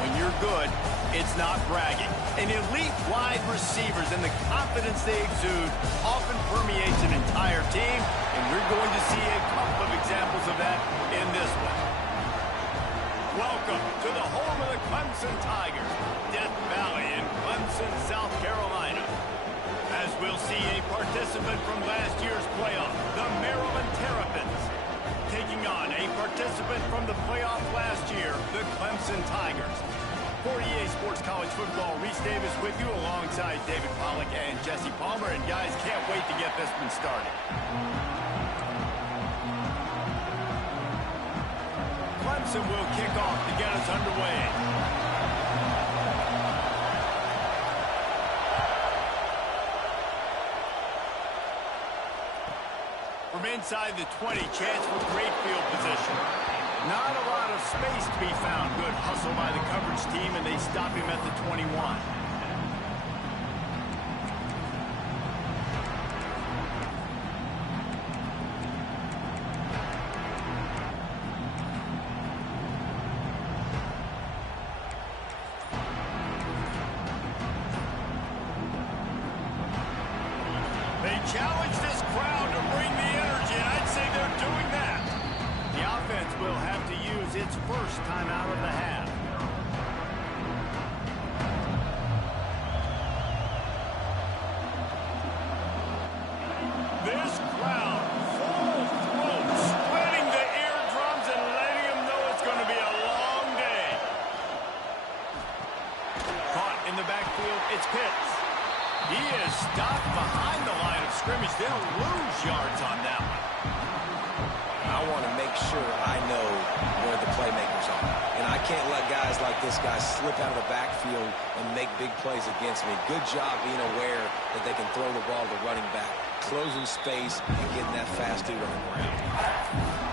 When you're good, it's not bragging. And elite wide receivers and the confidence they exude often permeates an entire team, and we're going to see a couple of examples of that in this one. Welcome to the home of the Clemson Tigers, Death Valley in Clemson, South Carolina. As we'll see a participant from last year's playoff, the Maryland Terrapins, taking on a participant from the playoff last year, the Clemson Tigers. For EA Sports College Football, Reese Davis with you alongside David Pollack and Jesse Palmer. And guys, can't wait to get this one started. Clemson will kick off to get us underway. From inside the 20, chance for great field position. Not a lot of space to be found. Good hustle by the coverage team, and they stop him at the 21. They challenge this crowd to bring the energy, and I'd say they're doing that. The offense will have to use its first time out of the half. This crowd, full throat, spreading the eardrums and letting them know it's going to be a long day. Caught in the backfield, it's Pitts. He is stopped behind the line of scrimmage. They'll lose yards on that one. I want to make sure I know where the playmakers are. And I can't let guys like this guy slip out of the backfield and make big plays against me. Good job being aware that they can throw the ball to running back, closing space, and getting that fast dude on the ground.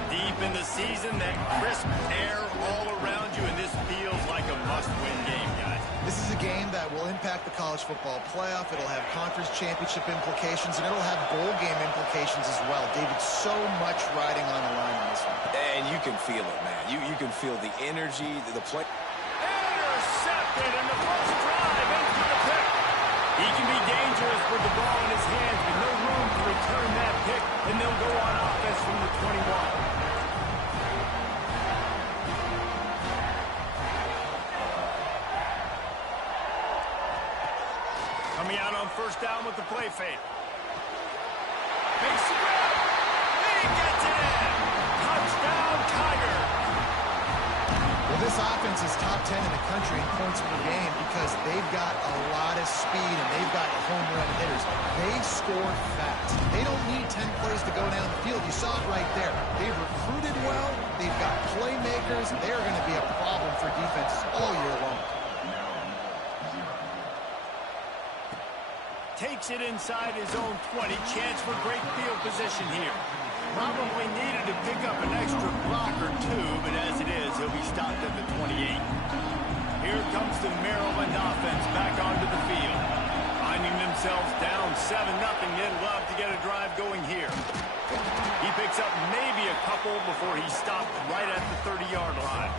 Deep in the season, that crisp air all around you, and this feels like a must-win game, guys. This is a game that will impact the college football playoff. It'll have conference championship implications, and it'll have bowl game implications as well. David, so much riding on the line in this one. And you can feel it, man. You can feel the energy, the play. Intercepted in the first drive into the pick. He can be dangerous with the ball in his hands, but no room to return that pick, and they'll go on offense from the 21. Coming out on first down with the play fake. Makes the grab. He gets it in. Touchdown, Tiger. Well, this offense is top 10 in the country in points per game because they've got a lot of speed and they've got home run hitters. They score fast. They don't need 10 plays to go down the field. You saw it right there. They've recruited well. They've got playmakers. They're going to be a problem for defenses all year long. Takes it inside his own 20. Chance for great field position here. Probably needed to pick up an extra block or two, but as it is, he'll be stopped at the 28. Here comes the Maryland offense back onto the field. Finding themselves down 7-0, they'd love to get a drive going here. He picks up maybe a couple before he's stopped right at the 30-yard line.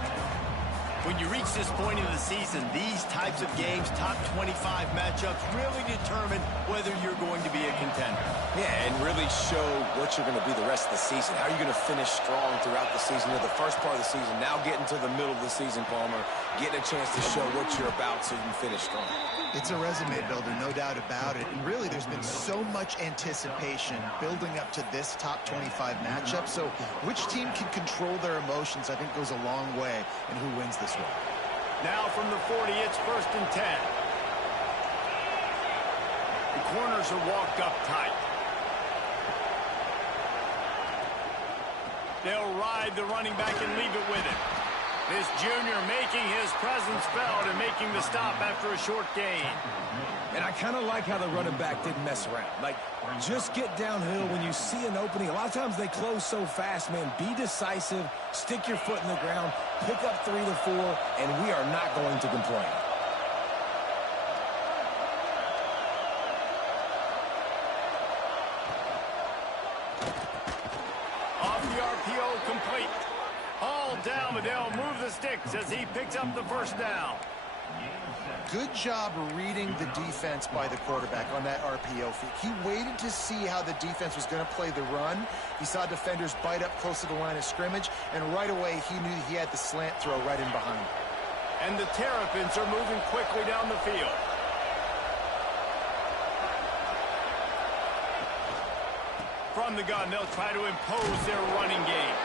When you reach this point in the season, these types of games, top 25 matchups, really determine whether you're going to be a contender. Yeah, and really show what you're going to be the rest of the season. How are you going to finish strong throughout the season? You're the first part of the season, now getting to the middle of the season, Palmer, getting a chance to show what you're about so you can finish strong. It's a resume builder, no doubt about it. And really, there's been so much anticipation building up to this top 25 matchup. So which team can control their emotions, I think, goes a long way in who wins this one. Now from the 40, it's 1st and 10. The corners are walked up tight. They'll ride the running back and leave it with him. This junior making his presence felt and making the stop after a short gain. And I kind of like how the running back didn't mess around. Like, just get downhill when you see an opening. A lot of times they close so fast, man. Be decisive, stick your foot in the ground, pick up 3 to 4, and we are not going to complain. Off the RPO, complete. All down, but they'll move the sticks as he picks up the first down. Good job reading the defense by the quarterback on that RPO feed. He waited to see how the defense was going to play the run. He saw defenders bite up close to the line of scrimmage, and right away he knew he had the slant throw right in behind. And the Terrapins are moving quickly down the field. From the gun, they'll try to impose their running game.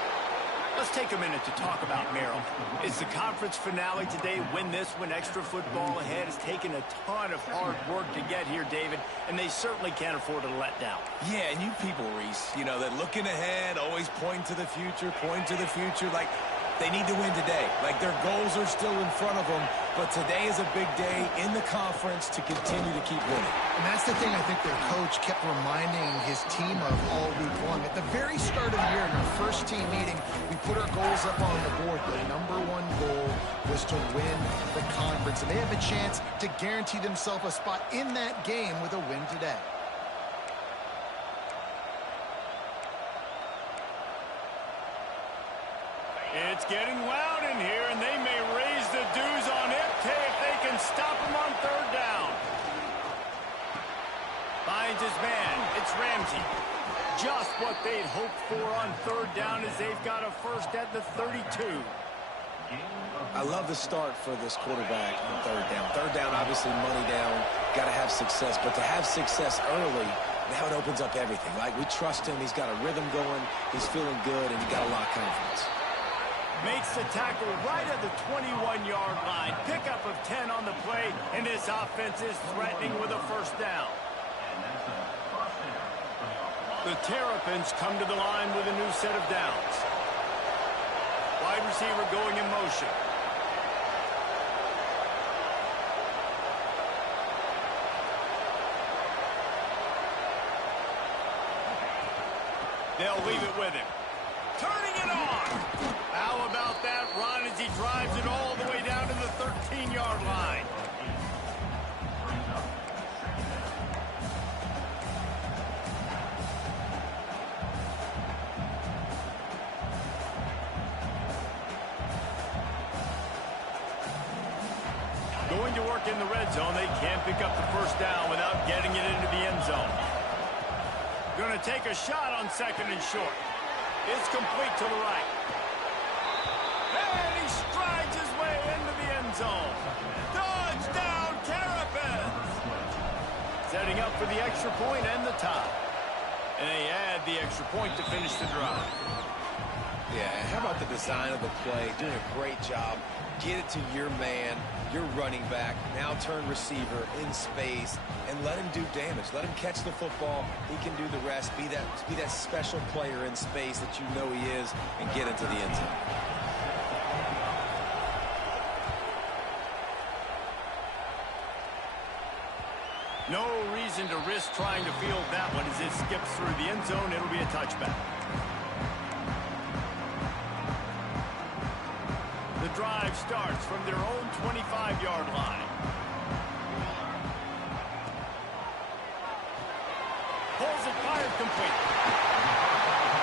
Let's take a minute to talk about Maryland. It's the conference finale today. Win this, win extra football ahead. It's taken a ton of hard work to get here, David, and they certainly can't afford to let down. Yeah, and you people, Reese, you know, that looking ahead, always pointing to the future, like they need to win today. Like their goals are still in front of them, but today is a big day in the conference to continue to keep winning. And that's the thing I think their coach kept reminding his team of all week long. At the very start of the year, in our first team meeting, we put our goals up on the board. The #1 goal was to win the conference, and they have a chance to guarantee themselves a spot in that game with a win today. It's getting loud in here, and they may raise the dues on Ipte if they can stop him on third down. Finds his man. It's Ramsey. Just what they'd hoped for on third down as they've got a first at the 32. I love the start for this quarterback on third down. Third down, obviously money down, got to have success. But to have success early, now it opens up everything. Like, we trust him. He's got a rhythm going. He's feeling good, and he got a lot of confidence. Makes the tackle right at the 21-yard line. Pickup of 10 on the play, and this offense is threatening with a first down. The Terrapins come to the line with a new set of downs. Wide receiver going in motion. They'll leave it with him. Turning it on. How about that run as he drives it all the way down to the 13-yard line? Going to work in the red zone. They can't pick up the first down without getting it into the end zone. Going to take a shot on second and short. It's complete to the right. And he strides his way into the end zone. Touchdown, Terrapins! Setting up for the extra point and the tie. And they add the extra point to finish the drive. Yeah, how about the design of the play? Doing a great job. Get it to your man, your running back, now turn receiver in space, and let him do damage. Let him catch the football. He can do the rest. Be that special player in space that you know he is, and get into the end zone. No reason to risk trying to field that one as it skips through the end zone. It'll be a touchback. The drive starts from their own 25-yard line. Pulls it, fired complete.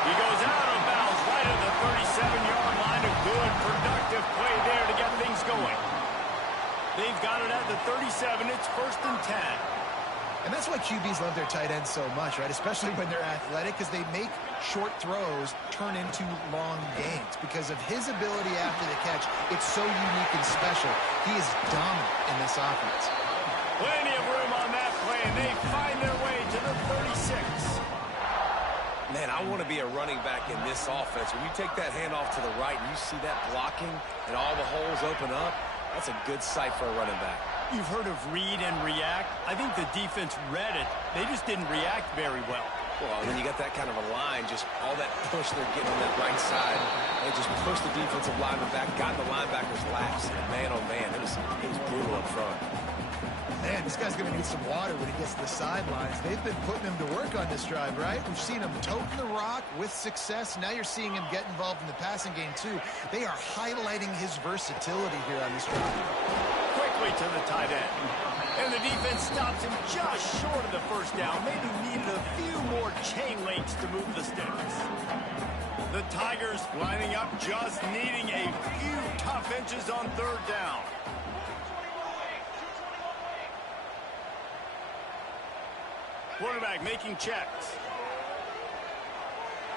He goes out of bounds right at the 37-yard line. A good, productive play there to get things going. They've got it at the 37. It's 1st and 10. And that's why QBs love their tight ends so much, right? Especially when they're athletic, because they make short throws turn into long gains. Because of his ability after the catch, it's so unique and special. He is dominant in this offense. Plenty of room on that play, and they find their way to the 36. Man, I want to be a running back in this offense. When you take that handoff to the right and you see that blocking and all the holes open up, that's a good sight for a running back. You've heard of read and react. I think the defense read it. They just didn't react very well. Well, when you got that kind of a line, just all that push they're getting on that right side, they just push the defensive lineman back, got in the linebacker's laps. And man, oh man, it was brutal up front. Man, this guy's going to need some water when he gets to the sidelines. They've been putting him to work on this drive, right? We've seen him toting the rock with success. Now you're seeing him get involved in the passing game, too. They are highlighting his versatility here on this drive. Quickly right to the tight end. And the defense stops him just short of the first down. Maybe needed a few more chain links to move the sticks. The Tigers lining up, just needing a few tough inches on third down. Quarterback making checks.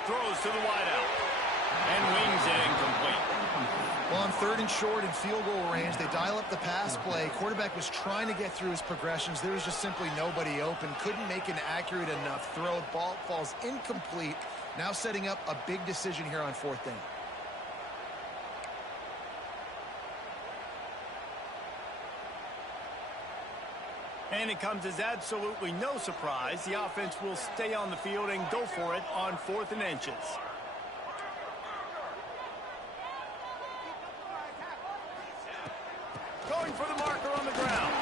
Throws to the wideout. And wings it incomplete. Well, on third and short and field goal range, they dial up the pass play. Quarterback was trying to get through his progressions. There was just simply nobody open. Couldn't make an accurate enough throw. Ball falls incomplete. Now setting up a big decision here on fourth down. And it comes as absolutely no surprise. The offense will stay on the field and go for it on 4th and inches. Going for the marker on the ground.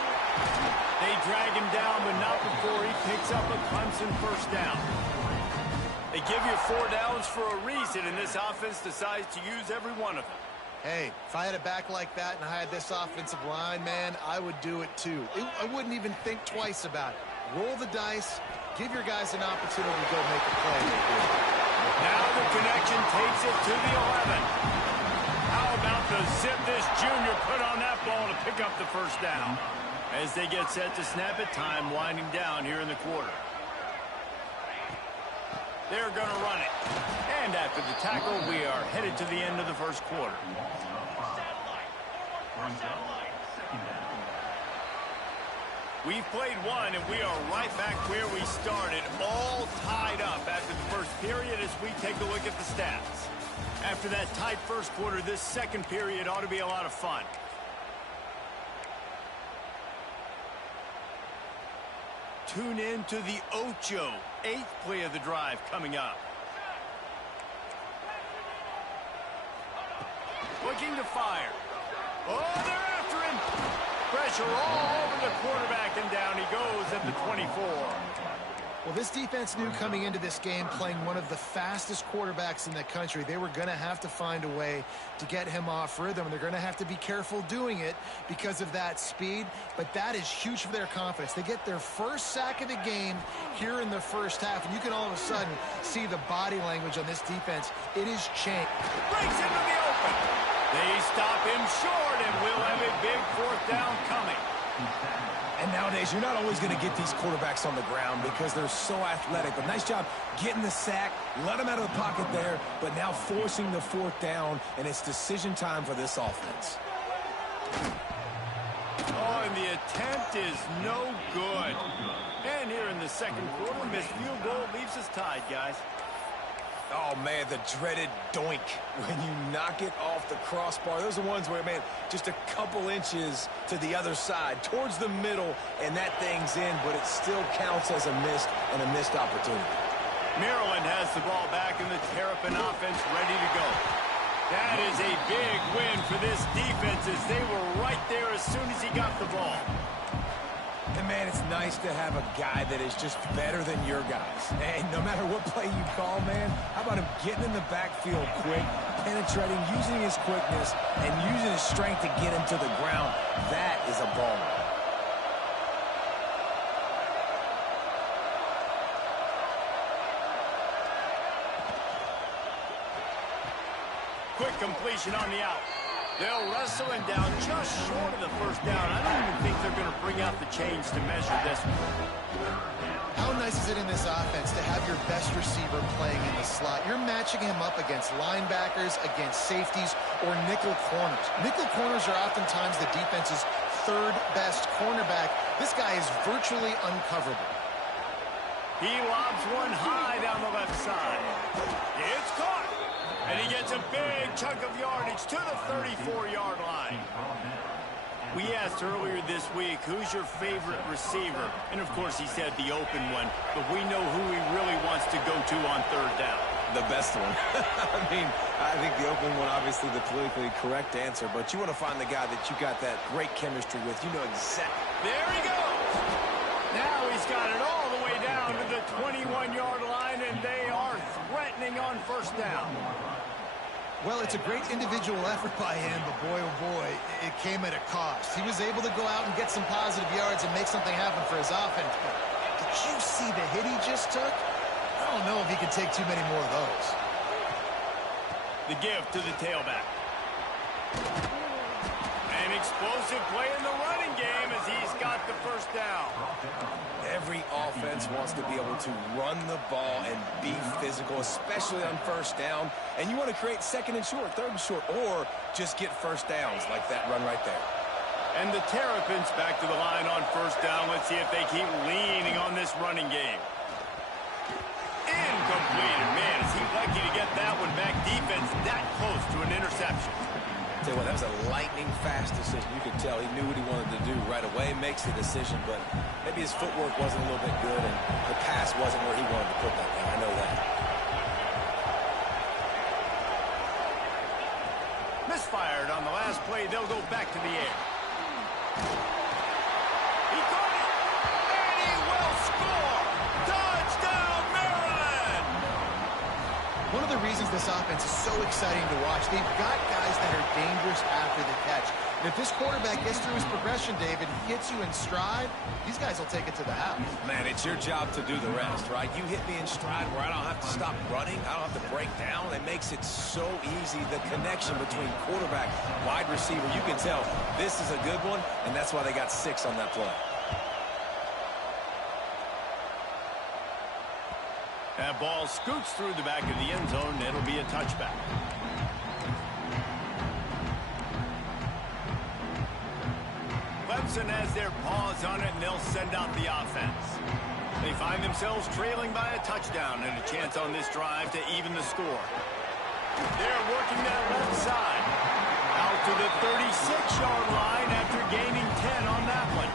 They drag him down, but not before he picks up a Clemson first down. They give you 4 downs for a reason, and this offense decides to use every one of them. Hey, if I had a back like that and I had this offensive line, man, I would do it too. I wouldn't even think twice about it. Roll the dice, give your guys an opportunity to go make a play. Now the connection takes it to the 11. How about the zip this junior put on that ball to pick up the first down? As they get set to snap it, time winding down here in the quarter. They're going to run it. And after the tackle, we are headed to the end of the first quarter. We've played one, and we are right back where we started, all tied up after the first period as we take a look at the stats. After that tight first quarter, this second period ought to be a lot of fun. Tune in to the Ocho, 8th play of the drive coming up. Looking to fire. Oh, they're after him. Pressure all over the quarterback, and down he goes at the 24. Well, this defense knew coming into this game, playing one of the fastest quarterbacks in the country, they were going to have to find a way to get him off rhythm. They're going to have to be careful doing it because of that speed, but that is huge for their confidence. They get their first sack of the game here in the first half, and you can all of a sudden see the body language on this defense. It is changed. Breaks into the open. They stop him short, and we'll have a big 4th down coming. And nowadays, you're not always going to get these quarterbacks on the ground because they're so athletic. But nice job getting the sack, let them out of the pocket there, but now forcing the 4th down, and it's decision time for this offense. Oh, and the attempt is no good. And here in the second quarter, missed field goal leaves us tied, guys. Oh, man, the dreaded doink when you knock it off the crossbar. Those are ones where, man, just a couple inches to the other side, towards the middle, and that thing's in, but it still counts as a missed opportunity. Maryland has the ball back, and the Terrapin offense ready to go. That is a big win for this defense as they were right there as soon as he got the ball. And, man, it's nice to have a guy that is just better than your guys. And no matter what play you call, man, how about him getting in the backfield quick, penetrating, using his quickness, and using his strength to get him to the ground. That is a baller. Quick completion on the out. They'll wrestle him down just short of the first down. I don't even think they're going to bring out the chains to measure this one. How nice is it in this offense to have your best receiver playing in the slot? You're matching him up against linebackers, against safeties, or nickel corners. Nickel corners are oftentimes the defense's 3rd best cornerback. This guy is virtually uncoverable. He lobs one high down the left side. It's caught. And he gets a big chunk of yardage to the 34-yard line. We asked earlier this week, who's your favorite receiver? And, of course, he said the open one. But we know who he really wants to go to on 3rd down. The best one. I mean, I think the open one, obviously the politically correct answer. But you want to find the guy that you got that great chemistry with. You know exactly. There he goes. Now he's got it all the way down to the 21-yard line, and they are threatening on 1st down. Well, it's a great individual effort by him, but boy, oh boy, it came at a cost. He was able to go out and get some positive yards and make something happen for his offense. But did you see the hit he just took? I don't know if he can take too many more of those. The give to the tailback. An explosive play in the running game as he's got the first down. Every offense wants to be able to run the ball and be physical, especially on first down. And you want to create second and short, third and short, or just get first downs like that run right there. And the Terrapins back to the line on first down. Let's see if they keep leaning on this running game. Incomplete. Man, is he lucky to get that one back. Defense that close to an interception. Tell you what, that was a lightning-fast decision. You could tell he knew what he wanted to do right away, makes the decision, but maybe his footwork wasn't a little bit good, and the pass wasn't where he wanted to put that thing. I know that. Misfired on the last play. They'll go back to the air. He caught it, and he will score. Touchdown, Maryland! One of the reasons this offense is so exciting to watch, they've got guys that are dangerous after the catch. And if this quarterback gets through his progression, David, hits you in stride, these guys will take it to the house. Man, it's your job to do the rest, right? You hit me in stride where I don't have to stop running. I don't have to break down. It makes it so easy. The connection between quarterback, wide receiver, you can tell this is a good one, and that's why they got 6 on that play. That ball scoots through the back of the end zone. It'll be a touchback. Clemson has their paws on it, and they'll send out the offense. They find themselves trailing by a touchdown and a chance on this drive to even the score. They're working that left side. Out to the 36-yard line after gaining 10 on that one.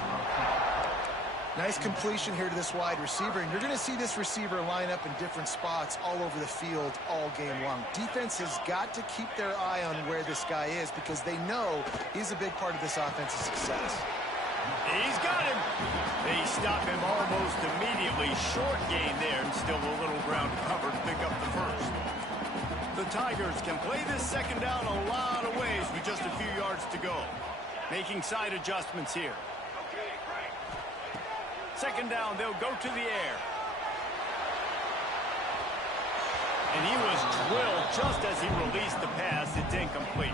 Nice completion here to this wide receiver, and you're going to see this receiver line up in different spots all over the field all game long. Defense has got to keep their eye on where this guy is because they know he's a big part of this offense's success. He's got him. They stop him almost immediately. Short gain there, and still a little ground to cover to pick up the first. The Tigers can play this second down a lot of ways with just a few yards to go. Making side adjustments here. Second down, they'll go to the air. And he was drilled just as he released the pass. It's incomplete.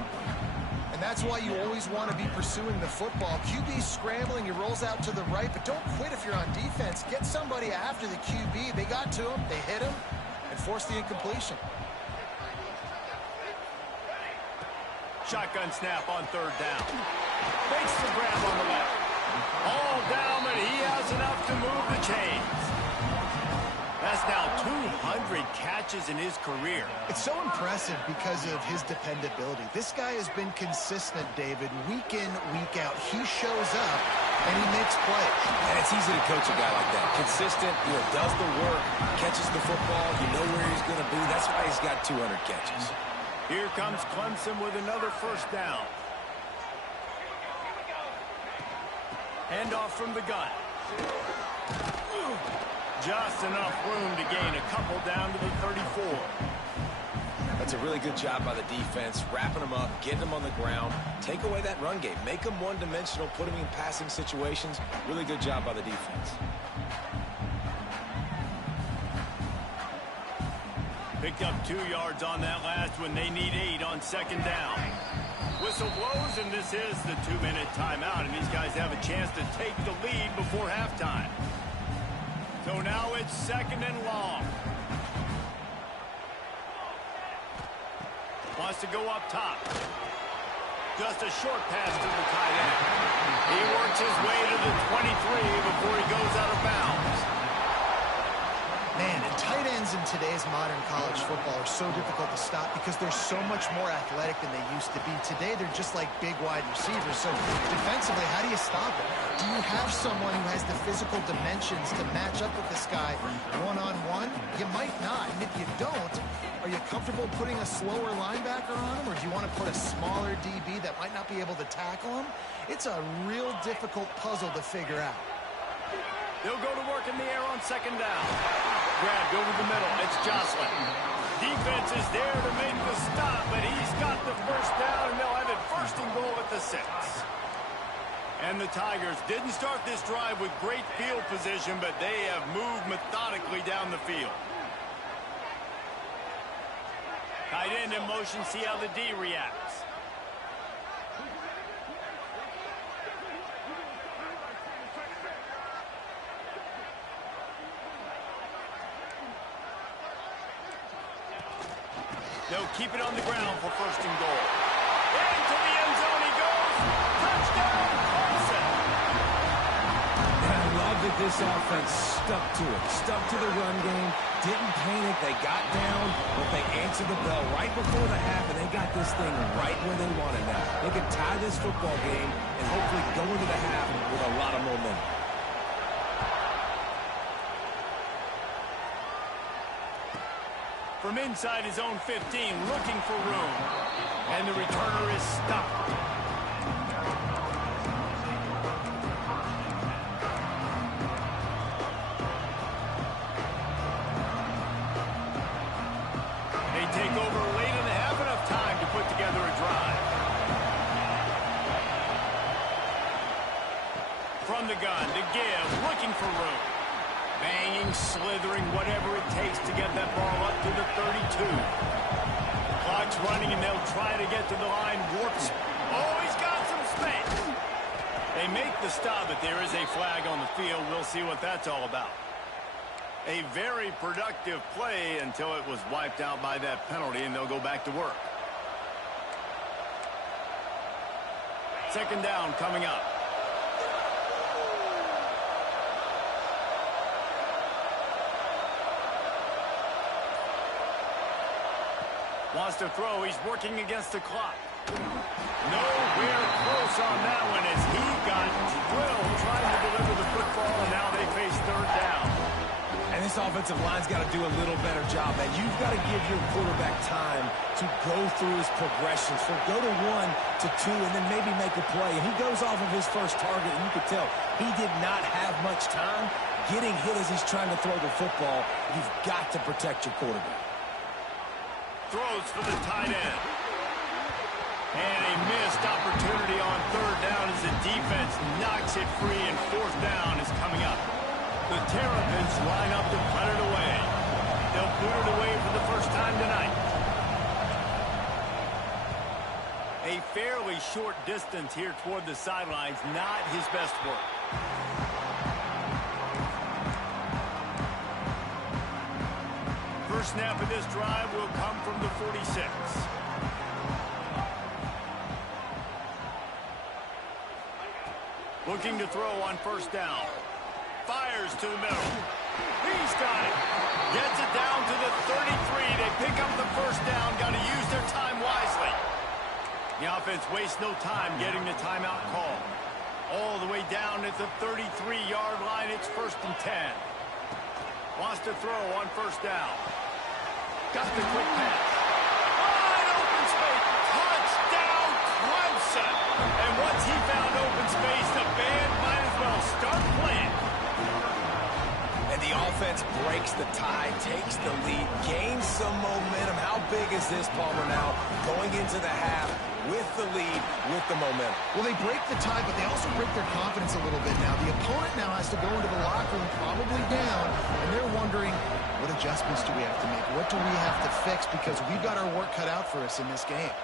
And that's why you always want to be pursuing the football. QB's scrambling, he rolls out to the right, but don't quit if you're on defense. Get somebody after the QB. They got to him, they hit him, and forced the incompletion. Shotgun snap on third down. Fakes the grab on the left. All down, but he has enough to move the chains. That's now 200 catches in his career. It's so impressive because of his dependability. This guy has been consistent, David, week in, week out. He shows up, and he makes plays. And it's easy to coach a guy like that. Consistent, does the work, catches the football, you know where he's going to be. That's why he's got 200 catches. Here comes Clemson with another first down. Handoff from the gun. Just enough room to gain a couple down to the 34. That's a really good job by the defense, wrapping them up, getting them on the ground, take away that run game, make them one-dimensional, put them in passing situations. Really good job by the defense. Picked up 2 yards on that last one. They need 8 on second down. Whistle blows, and this is the 2-minute timeout, and these guys have a chance to take the lead before halftime. So now it's second and long. Wants to go up top. Just a short pass to the tight end. He works his way to the 23 before he goes out of bounds. Man, and tight ends in today's modern college football are so difficult to stop because they're so much more athletic than they used to be. Today, they're just like big wide receivers. So defensively, how do you stop it? Do you have someone who has the physical dimensions to match up with this guy one-on-one? You might not. And if you don't, are you comfortable putting a slower linebacker on him? Or do you want to put a smaller DB that might not be able to tackle him? It's a real difficult puzzle to figure out. They'll go to work in the air on second down. Grabbed over the middle. It's Jocelyn. defense is there to make the stop, but he's got the first down, and they'll have it first and goal at the 6. And the Tigers didn't start this drive with great field position, but they have moved methodically down the field. Tight end in motion, see how the D reacts. They'll keep it on the ground for first and goal. Into the end zone he goes. Touchdown, Carson. And I love that this offense stuck to it. Stuck to the run game. Didn't panic. They got down, but they answered the bell right before the half, and they got this thing right where they want it now. They can tie this football game and hopefully go into the half with a lot of momentum. From inside his own 15, looking for room. And the returner is stopped. They take over late in the half, enough time to put together a drive. From the gun to give, looking for room. Banging, slithering, whatever it takes to get that ball up to the 32. Clock's running, and they'll try to get to the line. Warps. Oh, he's got some space. They make the stop, but there is a flag on the field. We'll see what that's all about. A very productive play until it was wiped out by that penalty, and they'll go back to work. Second down coming up. Wants to throw. He's working against the clock. Nowhere close on that one as he got drilled trying to deliver the football, and now they face third down. And this offensive line's got to do a little better job. And you've got to give your quarterback time to go through his progressions. So go to 1 to 2 and then maybe make a play. And he goes off of his first target, and you could tell he did not have much time getting hit as he's trying to throw the football. You've got to protect your quarterback. Throws for the tight end. And a missed opportunity on third down as the defense knocks it free, and fourth down is coming up. The Terrapins line up to punt it away. They'll boot it away for the first time tonight. A fairly short distance here toward the sidelines, not his best work. First snap of this drive will come from the 46. Looking to throw on first down. Fires to the middle. He's got it. Gets it down to the 33. They pick up the first down. Got to use their time wisely. The offense wastes no time getting the timeout call. All the way down at the 33-yard line. It's first and 10. Wants to throw on first down. Got the quick pass. Wide open space. Touchdown, Clemson. And once he found open space, the band might as well start playing. And the offense breaks the tie, takes the lead, gains some momentum. How big is this, Palmer, now going into the half with the lead, with the momentum? Well, they break the tie, but they also break their confidence a little bit now. The opponent now has to go into the locker room probably down, and they're wondering, what adjustments do we have to make? What do we have to fix? Because we've got our work cut out for us in this game.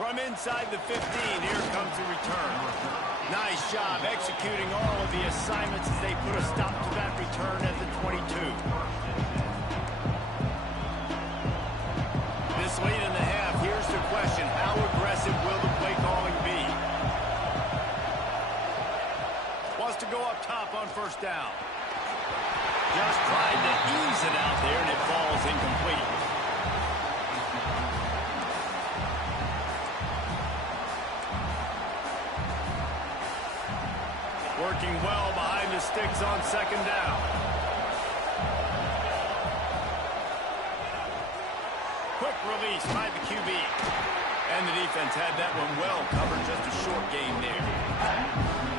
From inside the 15, here comes the return. Nice job executing all of the assignments as they put a stop to that return at the 22. This late in the half, here's the question. How aggressive will the play calling be? Wants to go up top on first down. Just tried to ease it out there, and it falls incomplete. Working well behind the sticks on second down. Quick release by the QB. And the defense had that one well covered, just a short game there.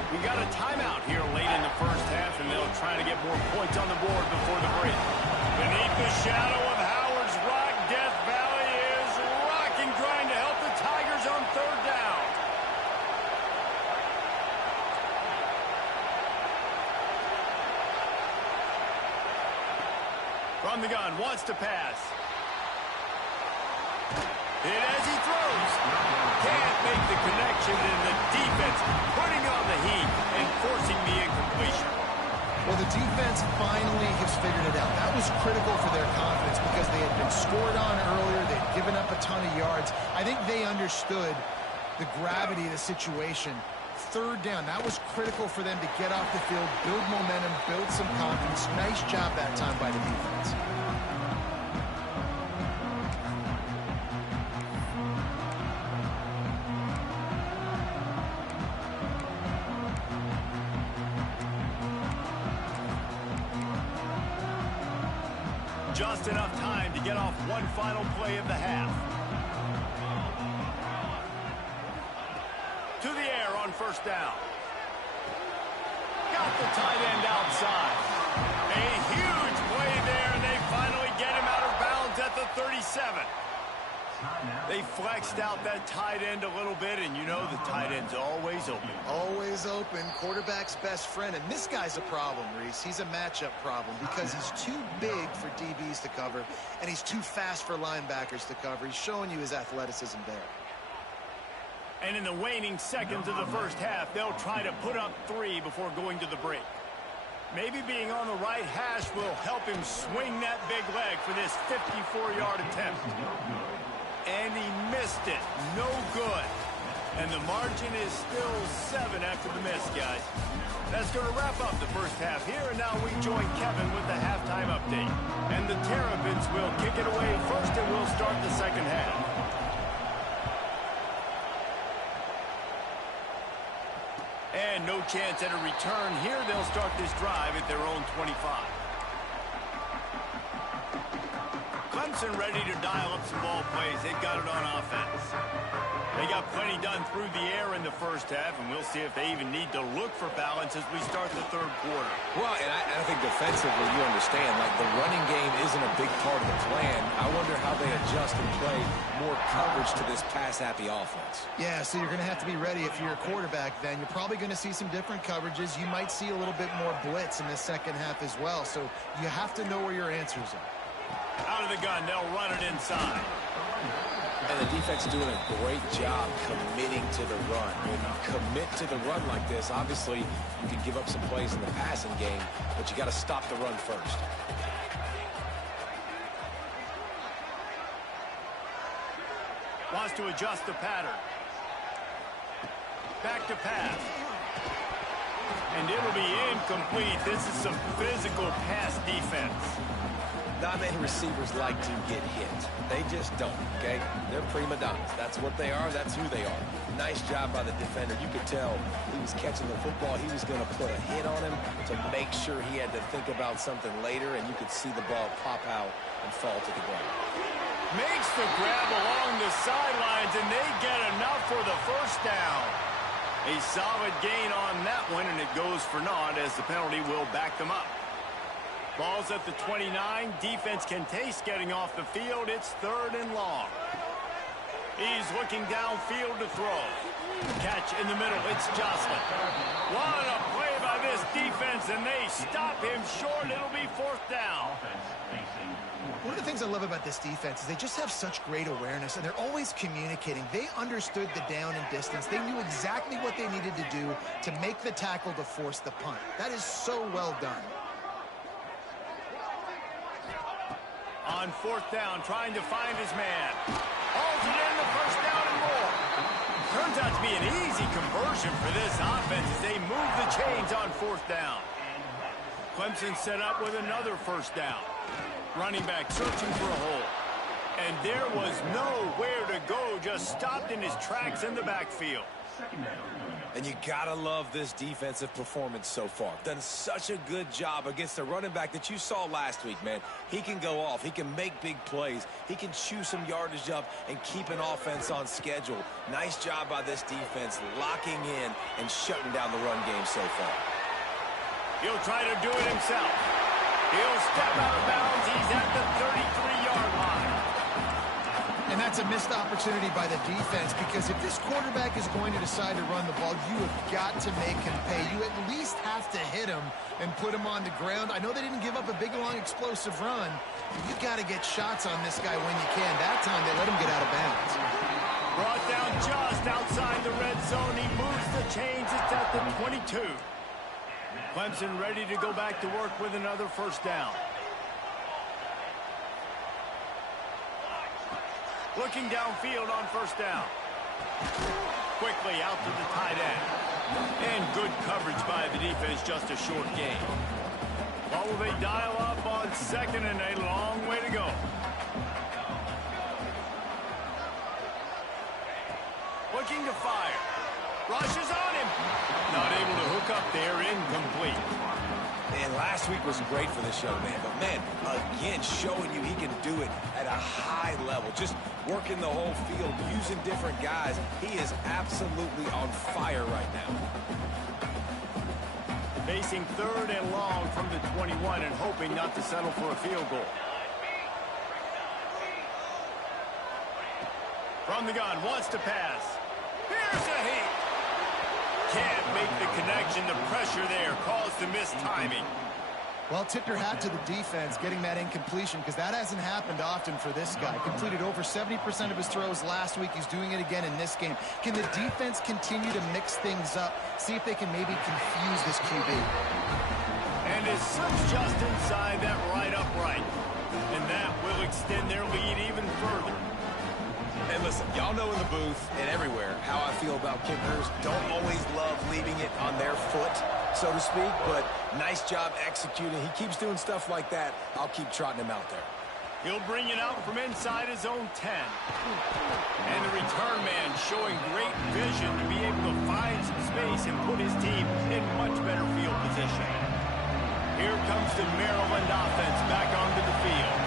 We got a timeout here late in the first half, and they'll try to get more points on the board before the break. Beneath the shadow of from the gun, wants to pass. Hit as he throws. Can't make the connection, and the defense putting on the heat and forcing the incompletion. Well, the defense finally has figured it out. That was critical for their confidence because they had been scored on earlier. They had given up a ton of yards. I think they understood the gravity of the situation. Third down, that was critical for them to get off the field, build momentum, build some confidence. Nice job that time by the defense. Just enough time to get off one final play of the half. To the air on first down. Got the tight end outside. A huge play there, and they finally get him out of bounds at the 37. They flexed out that tight end a little bit, and you know the tight end's always open. Always open, quarterback's best friend. And this guy's a problem, Reese. He's a matchup problem because he's too big for DBs to cover, and he's too fast for linebackers to cover. He's showing you his athleticism there. And in the waning seconds of the first half, they'll try to put up 3 before going to the break. Maybe being on the right hash will help him swing that big leg for this 54-yard attempt. And he missed it. No good. And the margin is still 7 after the miss, guys. That's going to wrap up the first half here, and now we join Kevin with the halftime update. And the Terrapins will kick it away first, and we'll start the second half. And no chance at a return here. They'll start this drive at their own 25. Clemson ready to dial up some ball plays. They've got it on offense. They got plenty done through the air in the first half, and we'll see if they even need to look for balance as we start the third quarter. Well, and I think defensively, you understand, like the running game isn't a big part of the plan. I wonder how they adjust and play more coverage to this pass-happy offense. Yeah, so you're going to have to be ready if you're a quarterback then. You're probably going to see some different coverages. You might see a little bit more blitz in the second half as well, so you have to know where your answers are. Out of the gun, they'll run it inside. And the defense is doing a great job committing to the run. When you commit to the run like this, obviously you can give up some plays in the passing game, but you got to stop the run first. Wants to adjust the pattern. Back to pass. And it'll be incomplete. This is some physical pass defense. Not many receivers like to get hit. They just don't, okay? They're prima donnas. That's what they are. That's who they are. Nice job by the defender. You could tell he was catching the football. He was going to put a hit on him to make sure he had to think about something later, and you could see the ball pop out and fall to the ground. Makes the grab along the sidelines, and they get enough for the first down. A solid gain on that one, and it goes for naught as the penalty will back them up. Ball's at the 29. Defense can taste getting off the field. It's 3rd and long. He's looking downfield to throw. Catch in the middle. It's Jocelyn. What a play by this defense, and they stop him short. It'll be 4th down. One of the things I love about this defense is they just have such great awareness, and they're always communicating. They understood the down and distance. They knew exactly what they needed to do to make the tackle to force the punt. That is so well done. On 4th down, trying to find his man. Hauls it in, the first down and more. Turns out to be an easy conversion for this offense as they move the chains on 4th down. Clemson set up with another first down. Running back searching for a hole. And there was nowhere to go, just stopped in his tracks in the backfield. And you gotta love this defensive performance so far. Done such a good job against the running back that you saw last week, man. He can go off. He can make big plays. He can chew some yardage up and keep an offense on schedule. Nice job by this defense locking in and shutting down the run game so far. He'll try to do it himself. He'll step out of bounds. He's at the 33-yard line. And that's a missed opportunity by the defense, because if this quarterback is going to decide to run the ball, you have got to make him pay. You at least have to hit him and put him on the ground. I know they didn't give up a big, long, explosive run, but you got to get shots on this guy when you can. That time they let him get out of bounds. Brought down just outside the red zone. He moves the chains. It's at the 22. Clemson ready to go back to work with another first down. Looking downfield on first down. Quickly out to the tight end. And good coverage by the defense, just a short gain. What will they dial up on second, and a long way to go. Looking to fire. Rushes on him. Not able to hook up there, incomplete. And last week was great for this young man. But, man, again, showing you he can do it at a high level. Just working the whole field, using different guys. He is absolutely on fire right now. Facing third and long from the 21 and hoping not to settle for a field goal. From the gun, wants to pass. Here's a heat. Can't make the connection. The pressure there caused the missed timing. Well, tip your hat to the defense getting that incompletion, because that hasn't happened often for this guy. Completed over 70% of his throws last week. He's doing it again in this game. Can the defense continue to mix things up? See if they can maybe confuse this QB. And it slips just inside that right upright. And that will extend their lead even further. And listen, y'all know in the booth and everywhere how I feel about kickers. Don't always love leaving it on their foot, so to speak, but nice job executing. He keeps doing stuff like that. I'll keep trotting him out there. He'll bring it out from inside his own 10. And the return man showing great vision to be able to find some space and put his team in much better field position. Here comes the Maryland offense back onto the field.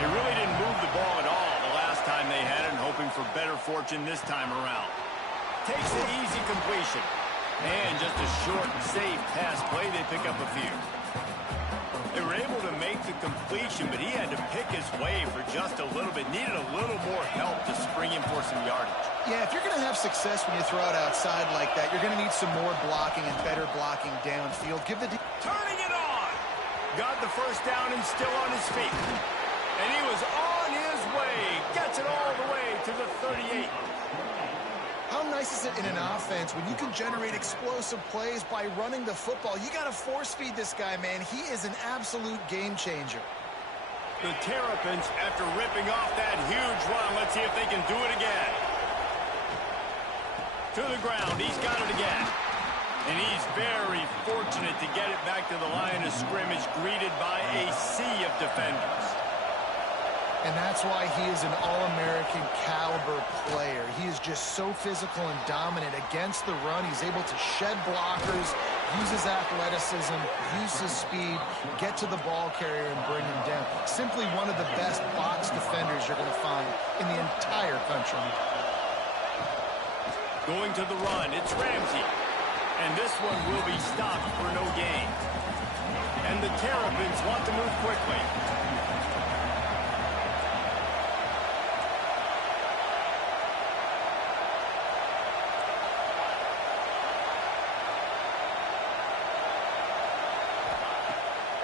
They really didn't move the ball at all the last time they had it, and hoping for better fortune this time around. Takes the easy completion. And just a short and safe pass play, they pick up a few. They were able to make the completion, but he had to pick his way for just a little bit. Needed a little more help to spring him for some yardage. Yeah, if you're going to have success when you throw it outside like that, you're going to need some more blocking and better blocking downfield. Give the turning it on. Got the first down and still on his feet. And he was on his way. Gets it all the way to the 38. How nice is it in an offense when you can generate explosive plays by running the football? You got to force feed this guy, man. He is an absolute game changer. The Terrapins, after ripping off that huge run, let's see if they can do it again. To the ground, he's got it again. And he's very fortunate to get it back to the line of scrimmage, greeted by a sea of defenders. And that's why he is an All-American caliber player. He is just so physical and dominant against the run. He's able to shed blockers, use his athleticism, use his speed, get to the ball carrier and bring him down. Simply one of the best box defenders you're going to find in the entire country. Going to the run, it's Ramsey. And this one will be stopped for no gain. And the Terrapins want to move quickly.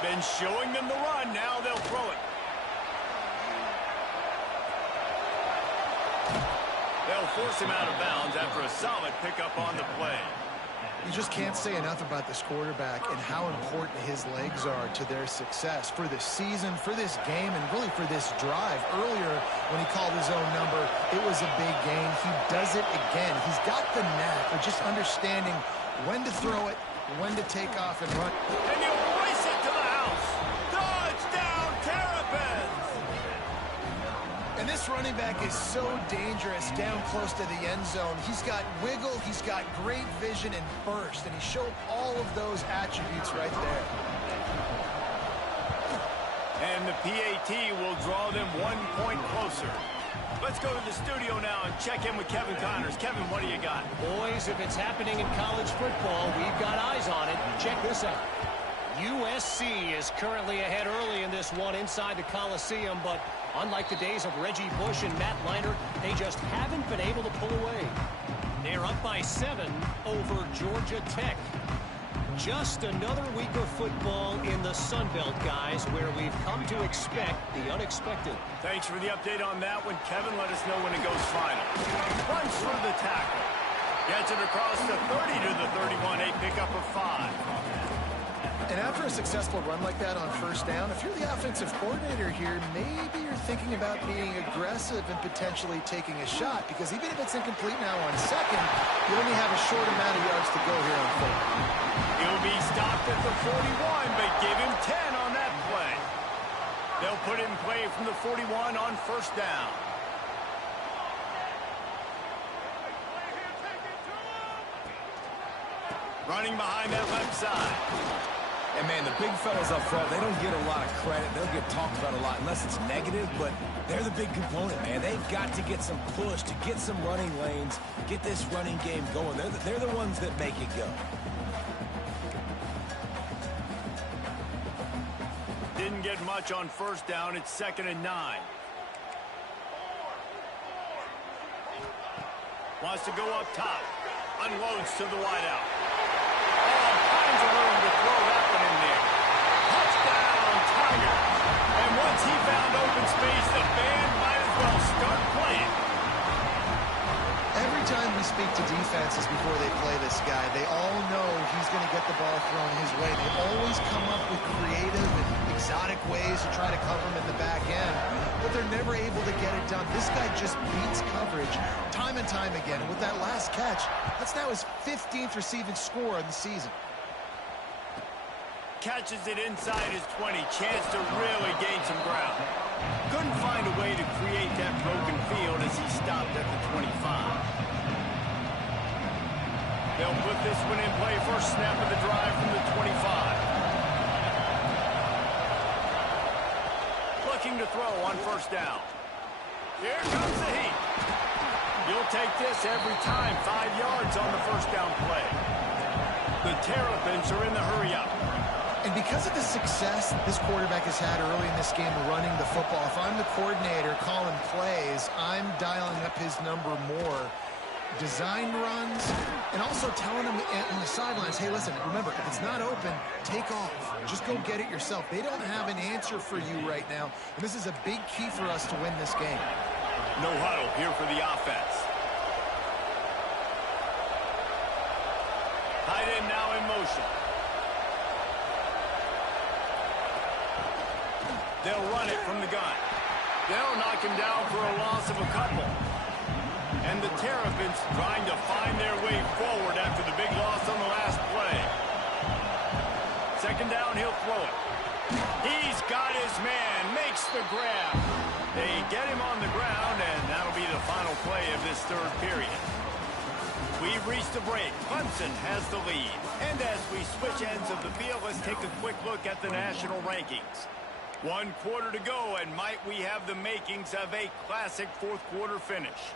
Been showing them the run, now they'll throw it. They'll force him out of bounds after a solid pickup on the play. You just can't say enough about this quarterback and how important his legs are to their success for this season, for this game, and really for this drive. Earlier, when he called his own number, it was a big gain. He does it again. He's got the knack of just understanding when to throw it, when to take off and run. And he'll race it to the house. Touchdown, Terrapins! And this running back is so dangerous down close to the end zone. He's got wiggle, he's got great vision and burst, and he showed all of those attributes right there. And the PAT will draw them 1 point closer. Let's go to the studio now and check in with Kevin Connors. Kevin, what do you got? Boys, if it's happening in college football, we've got eyes on it. Check this out. USC is currently ahead early in this one inside the Coliseum, but Unlike the days of Reggie Bush and Matt Leinart, they just haven't been able to pull away. They're up by 7 over Georgia Tech. Just another week of football in the Sun Belt, guys, where we've come to expect the unexpected. Thanks for the update on that one, Kevin. Let us know when it goes final. Runs through the tackle. Gets it across the 30 to the 31, a pickup of 5. And after a successful run like that on first down, if you're the offensive coordinator here, maybe you're thinking about being aggressive and potentially taking a shot, because even if it's incomplete now on second, you only have a short amount of yards to go here on third. He'll be stopped at the 41, but give him 10 on that play. They'll put it in play from the 41 on first down. Running behind that left side. And, man, the big fellas up front, they don't get a lot of credit. They'll get talked about a lot unless it's negative, but they're the big component, man. They've got to get some push, to get some running lanes, get this running game going. They're the ones that make it go. Didn't get much on first down. It's 2nd and 9. Wants to go up top. Unloads to the wideout. Oh, finds a room to throw that one in there. Touchdown, Tigers. And once he found open space, the band might as well start playing. Every time we speak to defenses before they play this guy, they all know he's going to get the ball thrown his way. They always come up with creative and exotic ways to try to cover him in the back end, but they're never able to get it done. This guy just beats coverage time and time again. And with that last catch, that's now his 15th receiving score in the season. Catches it inside his 20. Chance to really gain some ground. Couldn't find a way to create that broken field as he stopped at the 25. They'll put this one in play. First snap of the drive from the 25. Looking to throw on first down. Here comes the heat. You'll take this every time. 5 yards on the first down play. The Terrapins are in the hurry-up. And because of the success this quarterback has had early in this game running the football, if I'm the coordinator calling plays, I'm dialing up his number more. Designed runs, and also telling him on the sidelines, hey, listen, remember, if it's not open, take off. Just go get it yourself. They don't have an answer for you right now, and this is a big key for us to win this game. No huddle here for the offense. Tight end now in motion. They'll run it from the gun. They'll knock him down for a loss of a couple. And the Terrapins trying to find their way forward after the big loss on the last play. 2nd down, he'll throw it. He's got his man, makes the grab. They get him on the ground, and that'll be the final play of this third period. We've reached the break. Clemson has the lead. And as we switch ends of the field, let's take a quick look at the national rankings. 1 quarter to go, and might we have the makings of a classic fourth quarter finish.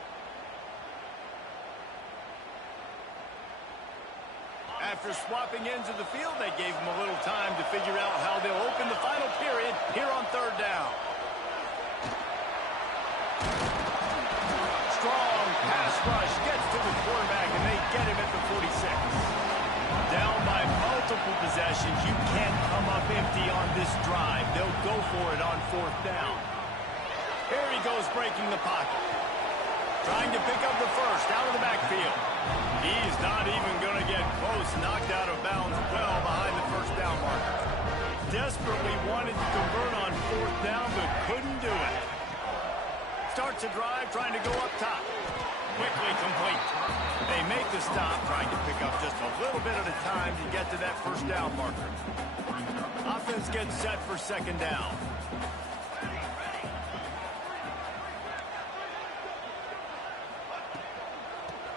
After swapping ends of the field, they gave them a little time to figure out how they'll open the final period here on 3rd down. Strong pass rush gets to the quarterback, and they get him at the 46. Down by multiple possessions, you can't come up empty on this drive. They'll go for it on 4th down. Here he goes breaking the pocket. Trying to pick up the first out of the backfield. He's not even going to get close. Knocked out of bounds well behind the first down marker. Desperately wanted to convert on 4th down, but couldn't do it. Starts a drive trying to go up top. Quickly complete. They make the stop, trying to pick up just a little bit at a time to get to that first down marker. Offense gets set for 2nd down.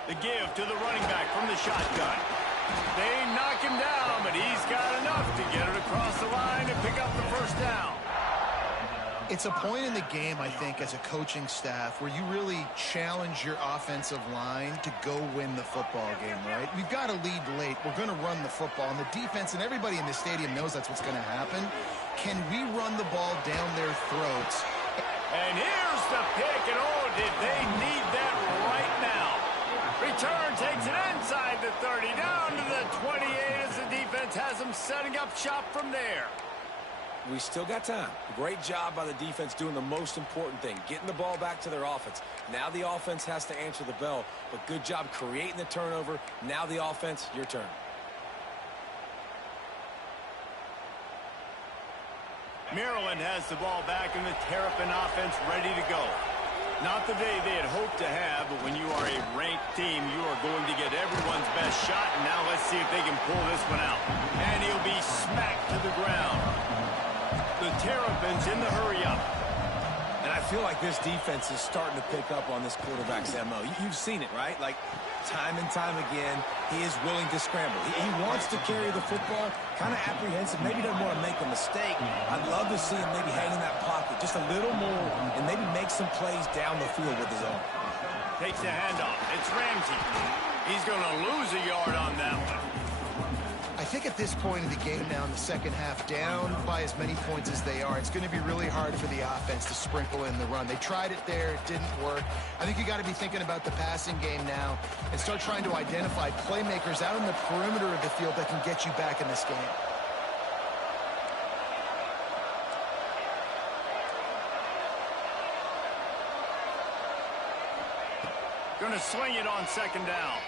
The give to the running back from the shotgun. They knock him down, but he's got enough to get it across the line and pick up the first down. It's a point in the game, I think, as a coaching staff where you really challenge your offensive line to go win the football game, right? We've got to lead late. We're going to run the football, and the defense and everybody in the stadium knows that's what's going to happen. Can we run the ball down their throats And here's the pick, and oh, did they need that right now. Return takes it inside the 30, down to the 28 as the defense has them setting up shop from there. We still got time. Great job by the defense doing the most important thing, getting the ball back to their offense. Now the offense has to answer the bell, but good job creating the turnover. Now the offense, your turn. Maryland has the ball back in the Terrapin offense ready to go. Not the day they had hoped to have, but when you are a ranked team, you are going to get everyone's best shot, and now let's see if they can pull this one out. And he'll be smacked to the ground. The Terrapins in the hurry-up. And I feel like this defense is starting to pick up on this quarterback's MO. You've seen it, right? Like, time and time again, he is willing to scramble. He wants to carry the football, kind of apprehensive, maybe doesn't want to make a mistake. I'd love to see him maybe hang in that pocket just a little more and maybe make some plays down the field with his own. Takes the handoff. It's Ramsey. He's going to lose a yard on that one. I think at this point of the game now in the second half, down by as many points as they are, it's going to be really hard for the offense to sprinkle in the run. They tried it there. It didn't work. I think you got to be thinking about the passing game now and start trying to identify playmakers out on the perimeter of the field that can get you back in this game. Going to swing it on second down.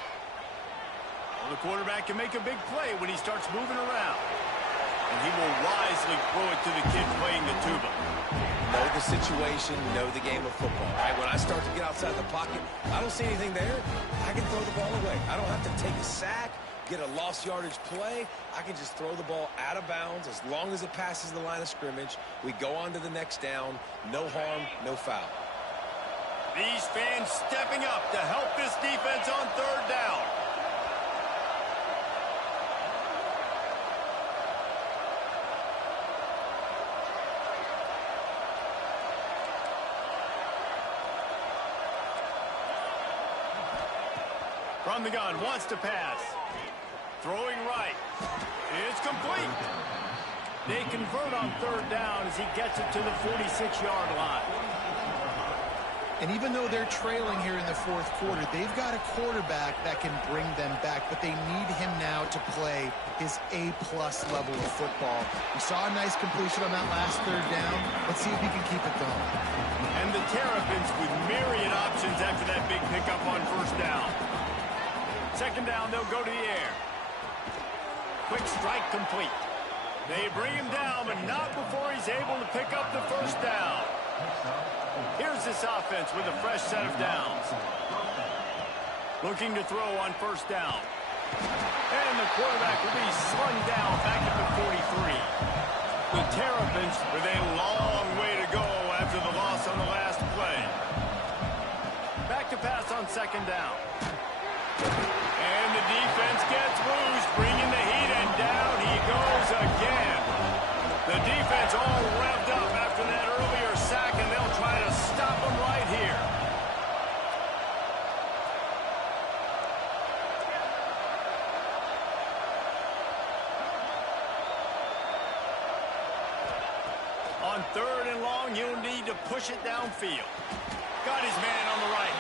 Well, the quarterback can make a big play when he starts moving around. And he will wisely throw it to the kid playing the tuba. Know the situation, know the game of football. Right? When I start to get outside the pocket, I don't see anything there, I can throw the ball away. I don't have to take a sack, get a lost yardage play. I can just throw the ball out of bounds as long as it passes the line of scrimmage. We go on to the next down. No harm, no foul. These fans stepping up to help this defense on third down. From the gun, wants to pass. Throwing right. It's complete. They convert on third down as he gets it to the 46-yard line. And even though they're trailing here in the fourth quarter, they've got a quarterback that can bring them back, but they need him now to play his A-plus level of football. We saw a nice completion on that last third down. Let's see if he can keep it going. And the Terrapins with myriad options after that big pickup on first down. Second down, they'll go to the air. Quick strike complete. They bring him down, but not before he's able to pick up the first down. Here's this offense with a fresh set of downs. Looking to throw on first down. And the quarterback will be slung down back at the 43. The Terrapins with a long way to go after the loss on the last play. Back to pass on second down. And the defense gets loose, bringing the heat, and down he goes again. The defense all revved up after that earlier sack, and they'll try to stop him right here. On third and long, he'll need to push it downfield. Got his man on the right.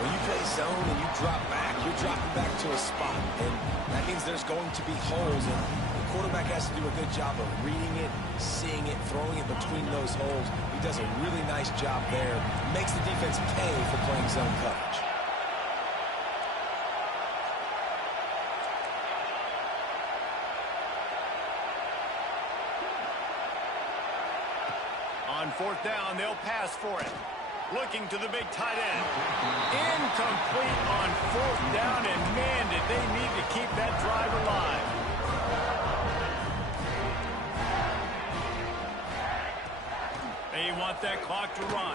When you play zone and you drop back, you're dropping back to a spot. And that means there's going to be holes. And the quarterback has to do a good job of reading it, seeing it, throwing it between those holes. He does a really nice job there. Makes the defense pay for playing zone coverage. On fourth down, they'll pass for it. Looking to the big tight end. Incomplete on fourth down, and man, did they need to keep that drive alive. They want that clock to run.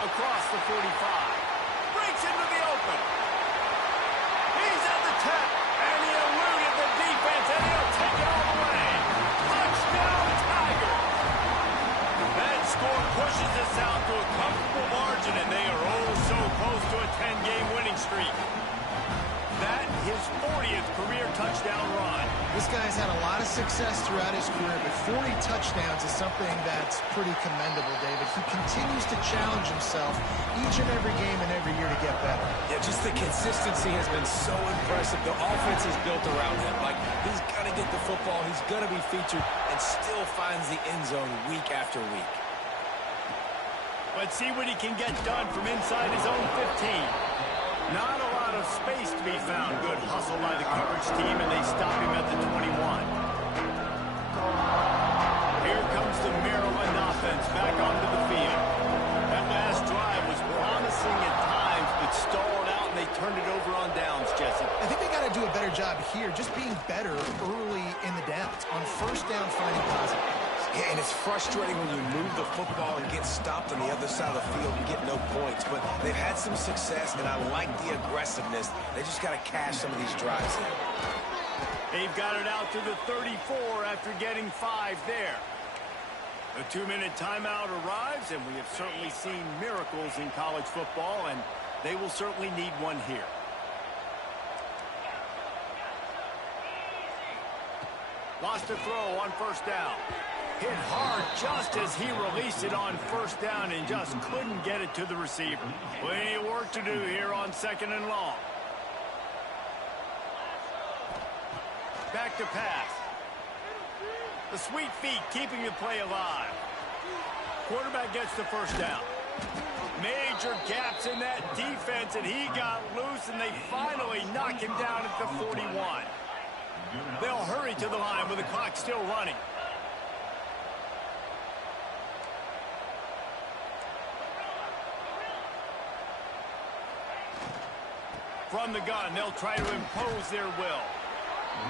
Across the 45. Breaks into the open. He's at the 10, and he eluded the defense, and he'll take it all the way. Touchdown, Tiger. That score pushes us out to a comfortable margin, and they are oh so close to a 10-game winning streak. That his 40th career touchdown run. This guy's had a lot of success throughout his career, but 40 touchdowns is something that's pretty commendable, David. He continues to challenge himself each and every game and every year to get better. Yeah, just the consistency has been so impressive. The offense is built around him. Like, he's going to get the football, he's going to be featured, and still finds the end zone week after week. Let's see what he can get done from inside his own 15. Not a lot of space to be found. Good hustle by the coverage team, and they stop him at the 21. Here comes the Maryland offense back onto the field. That last drive was promising at times, but stalled out, and they turned it over on downs, Jesse. I think they got to do a better job here, just being better early in the downs. On first down, finding positive. Yeah, and it's frustrating when you move the football and get stopped on the other side of the field and get no points. But they've had some success, and I like the aggressiveness. They just got to cash some of these drives in. They've got it out to the 34 after getting 5 there. The 2-minute timeout arrives, and we have certainly seen miracles in college football, and they will certainly need one here. Lost a throw on first down. Hit hard just as he released it on first down and just couldn't get it to the receiver. Plenty of work to do here on 2nd and long. Back to pass. The sweet feet keeping the play alive. Quarterback gets the first down. Major gaps in that defense, and he got loose, and they finally knock him down at the 41. They'll hurry to the line with the clock still running. From the gun, they'll try to impose their will.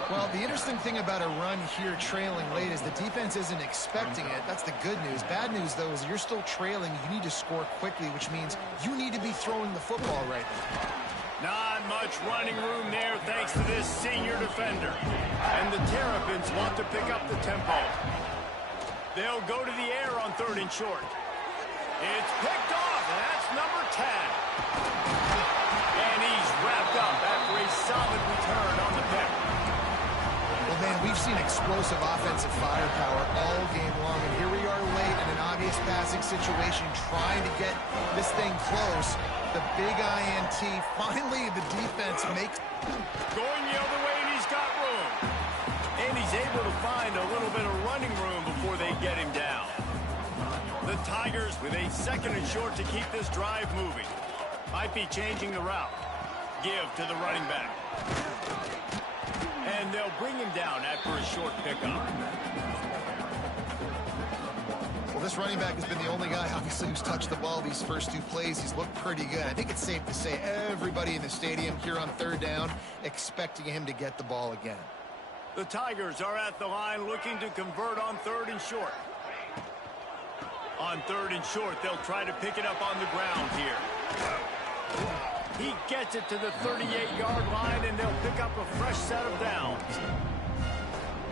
Well, the interesting thing about a run here trailing late is the defense isn't expecting it. That's the good news. Bad news, though, is you're still trailing. You need to score quickly, which means you need to be throwing the football right now. Not much running room there thanks to this senior defender. And the Terrapins want to pick up the tempo. They'll go to the air on 3rd and short. It's picked off, and that's number 10. And he's wrapped up after a solid return on the pick. Well, man, we've seen explosive offensive firepower all game long, and here we are late in an obvious passing situation trying to get this thing close. The big INT. Finally, the defense makes... Going the other way, and he's got room. And he's able to find a little bit of running room before they get him down. The Tigers with a 2nd and short to keep this drive moving. Might be changing the route. Give to the running back. And they'll bring him down after a short pickup. Well, this running back has been the only guy, obviously, who's touched the ball these first 2 plays. He's looked pretty good. I think it's safe to say everybody in the stadium here on 3rd down expecting him to get the ball again. The Tigers are at the line looking to convert on 3rd and short. On 3rd and short, they'll try to pick it up on the ground here. He gets it to the 38-yard line, and they'll pick up a fresh set of downs.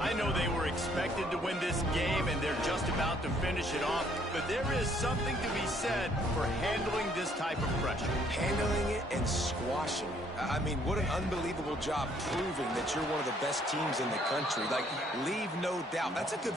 I know they were expected to win this game, and they're just about to finish it off, but there is something to be said for handling this type of pressure. Handling it and squashing it. I mean, what an unbelievable job proving that you're one of the best teams in the country. Like, leave no doubt. That's a good